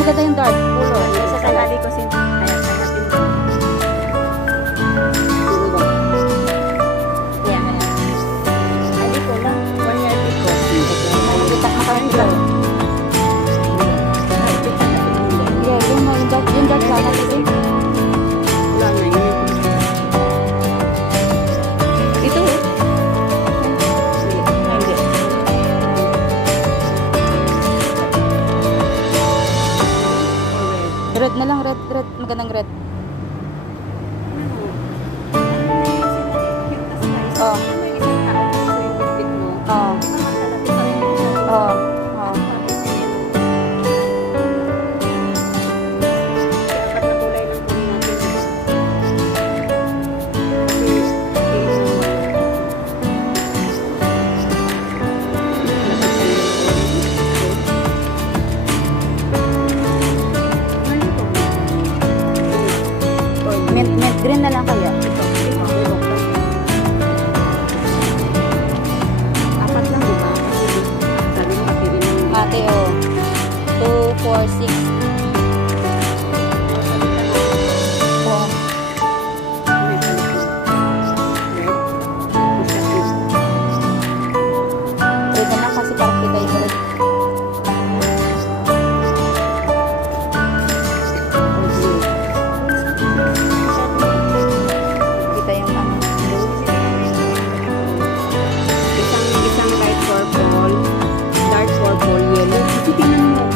maganda yung dark color. Sa kalali ko sin. Kaya hanapin ko. Yan. Hindi ko lang. 1 year before. Makitak na kami lang. Yeah, yung dark lang kasi. Wala na yun. Ito eh. Hindi. Red na lang, red. Magandang red. Oh. Oh. Oh. Oh. Mint green na lang kaya. Apat lang diba? Sabi mo kapilin mo. Ate, oh. 2, 4, 6. Oh. Red na lang kasi parang kita yung red. Kita yung ano. Isang light purple, dark purple, yellow. Kasi tingnan mo.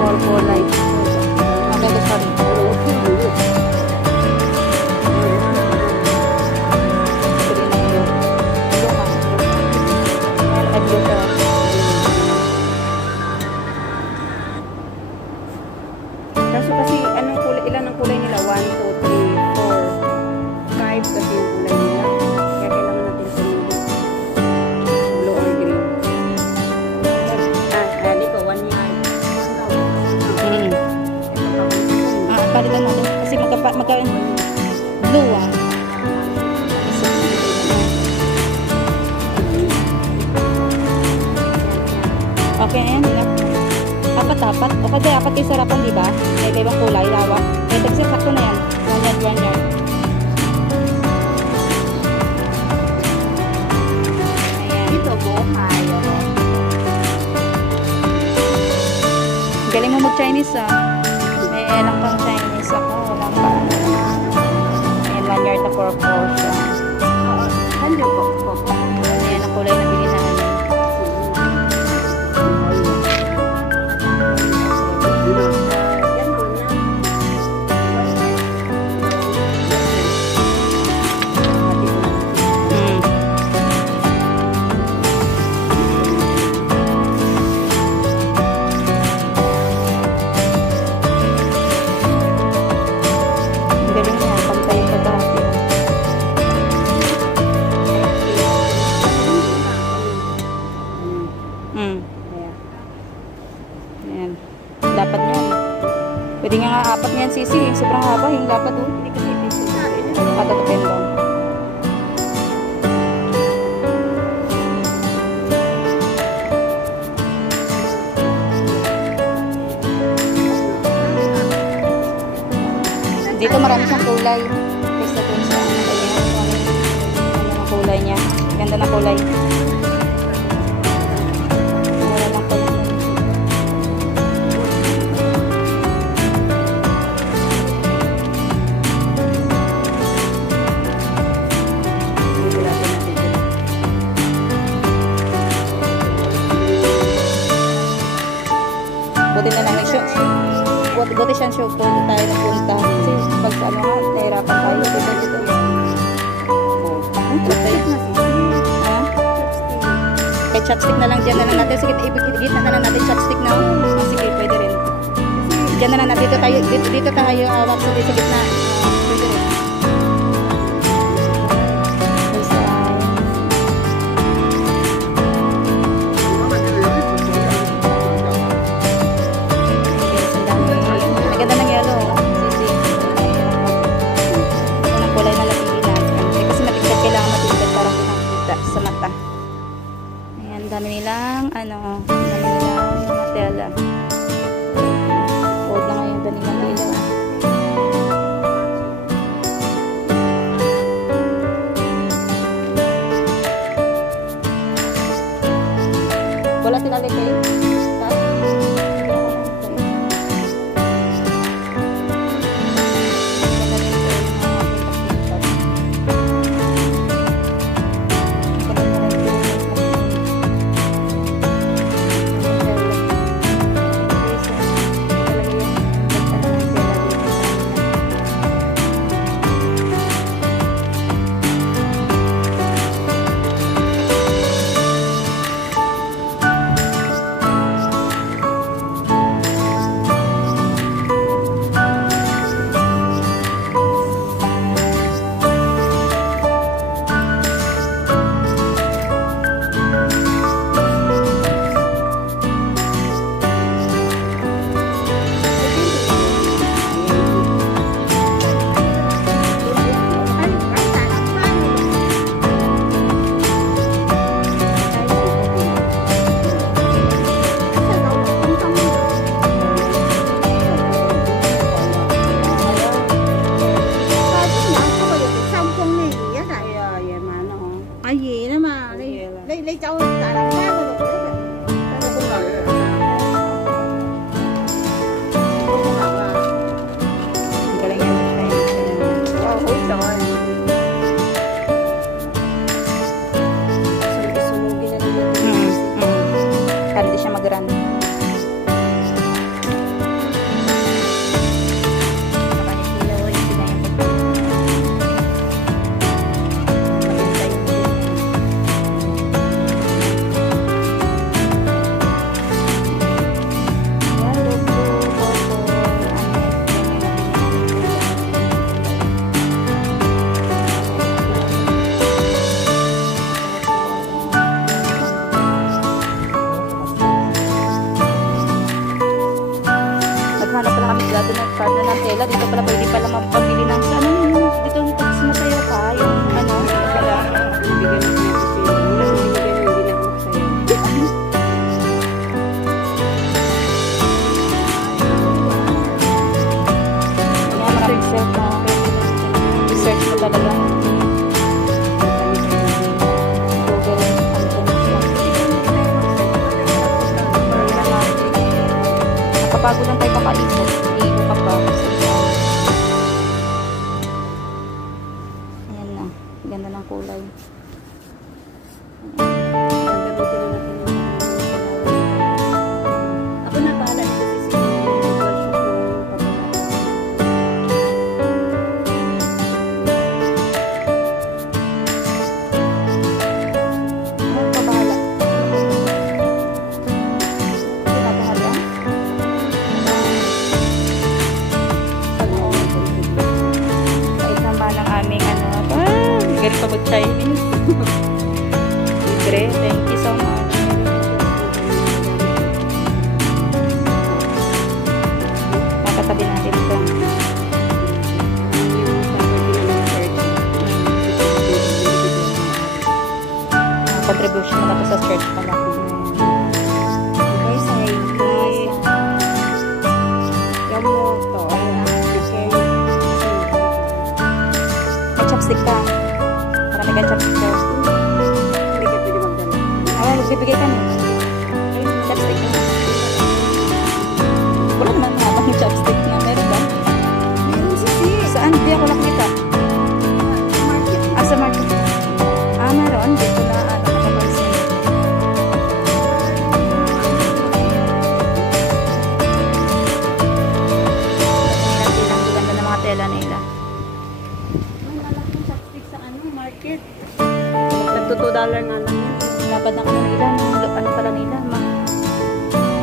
Purple light. Okay, sorry. Kaso kasi anong kulay, ilan ang kulay nila? 1, 2, 3, 4, 5 kasi yung kulay nila. Kaya kailangan natin sunod. Blue or green. Di ko 1 year. Palitan natin. Kasi blue ah. Okay, ayan. Apat. O kasi apat yung sarapan, di ba? May ibang kulay, lawak. Ito kasi sakto na yan. 1 yard. Ayan. Dito buhay. Galing mo mag-Chinese ah. May lang pang Chinese ako. Walang pa. Ayan, 1 yard na purple siya. Handyo po. Ayan ang kulay na bilhin namin. Galing niya, pantay pa dati. Ayan. Dapat niyan. Pwede nga 4 niyan, sisi. Sobrang haba yung dapat oh. Hindi kasi piso. Patatapin lang. Dito marami siyang kulay. Kaysa dun sa ano ang kulay niya. Ganda na kulay. Wala lang kulay. Buti na lang shoot. Buti siyang shoot kung tayo napunta. Kasi pag sa ano nga, nahirapan tayo. Dito. Ang chopstick na sisi. Ha? Kay chopstick na lang, dyan na lang natin. Sige, ibigit na lang natin chopstick na. Sige, pwede rin. Dyan na lang natin. Dito tayo awak sa gitna. Pwede rin. Dami nilang mga tela. cart na ng tela. Dito pala pwede pala mapabili ng sa ano yun. Dito sumasayaw pa. Yung ano. Pala. Bigyan mo niya kasi wala nang binigyan mo, hindi na ako sa'yo. Kaya maraming self na research mo talaga. Google. Nakapagod lang tayo kakaisip. Iigo ka pa. Ayan na. Ganda ng kulay. Gagamitin na natin yung ako na bahala dito si Sino yung Google Shoot ng pagkakataon. Ano pa bahala? Hindi na bahala. Isang ba ng aming ano? Galing pa Chinese. Libre. Thank you so much. Nakatabi natin ito. Contribution na ito sa church pala. Guys, ay gamot to. May chopstick ka. Marami kang chopstick ka. Hindi ka pwede magdala. Ah, nagbibigay ka niya. Chopstick ka. Wala naman habang yung chopstick na. Meron ba? Meron sisi. Saan? Di ako nakita. Ah, sa market. Ah, meron. Dito na ano nakapansin. Ang ganda ng mga tela nila. May malaking chopstick sa ano, market. Nagto $2 nga lang yun. Labad ng ano nila, ng ano pala nila,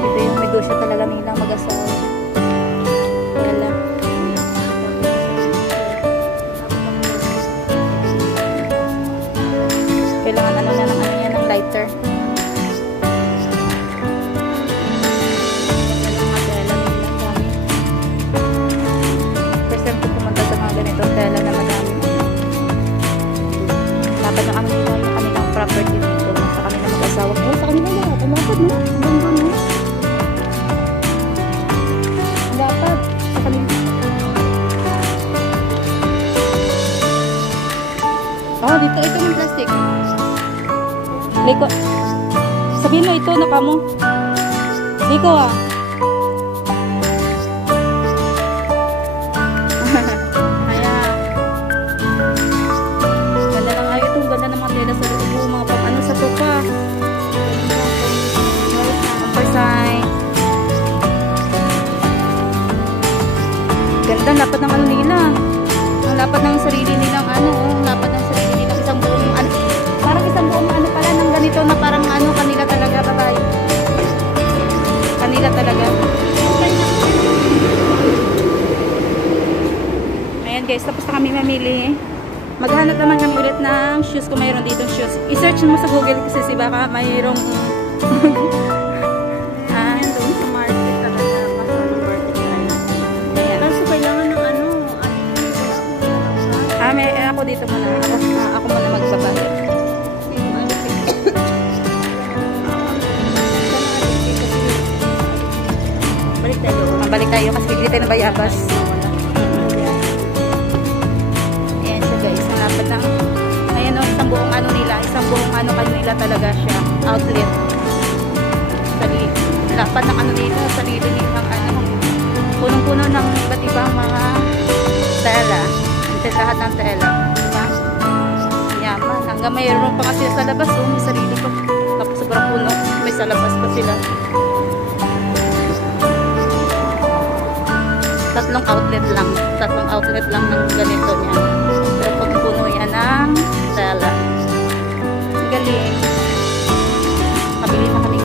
ito yung negosyo talaga nilang mag-asawa. Tela. Kailangan ano na ng ano yan, ng lighter. Ganda ng mga tela nila, ang dami. First time ko pumunta sa mga ganitong tela na madami. Lapad ng ano nila, yung kanilang property dito. Sa kanila mag-asawa. Oh, sa kanila lahat. Ang lapad, no? Ang ganda, no? Ang lapad. Sa kanila. Oh, dito. Ito yung plastic. Liko. Sabihin mo ito, naka mo. Liko, ah. Kaya. Ganda lang ay ito. Ganda ng mga tela sa loob. Mga pang ano sa sofa. Oversize. Ganda. Lapad ng ano nila. Ang lapad ng sarili nilang ano. Ang lapad ng sarili nilang isang buong ano. Parang isang buong ano pala ng ganito na parang ano kanila talaga babay. Kanila talaga. Ayan guys, tapos na kami mamili. Maghanap naman kami ulit ng shoes kung mayroon dito shoes. I-search mo sa Google kasi baka mayroong Doon sa market talaga. Masarap worth it tayo. ayan. Kaso kailangan ng ano, May ako dito muna. Ako muna magbabayad. balik tayo. Balik tayo kasi bigli tayo ng bayabas. Ayan siya guys. Ang lapad ng ayan o, isang buong ano nila. Isang buong ano kanila talaga siya. Outlet. Lapad ng ano nila. Sarili nilang ano. Punong-puno ng iba't ibang mga tela. Lahat ng tela. Diba? Yaman. Hanggang mayroon pa nga sila sa labas. Oh, may sarili pa. Tapos sobrang puno. May sa labas pa sila. Tatlong outlet lang ng ganito niya. Pero pag puno yan ng tela. Galing. Kabili na kami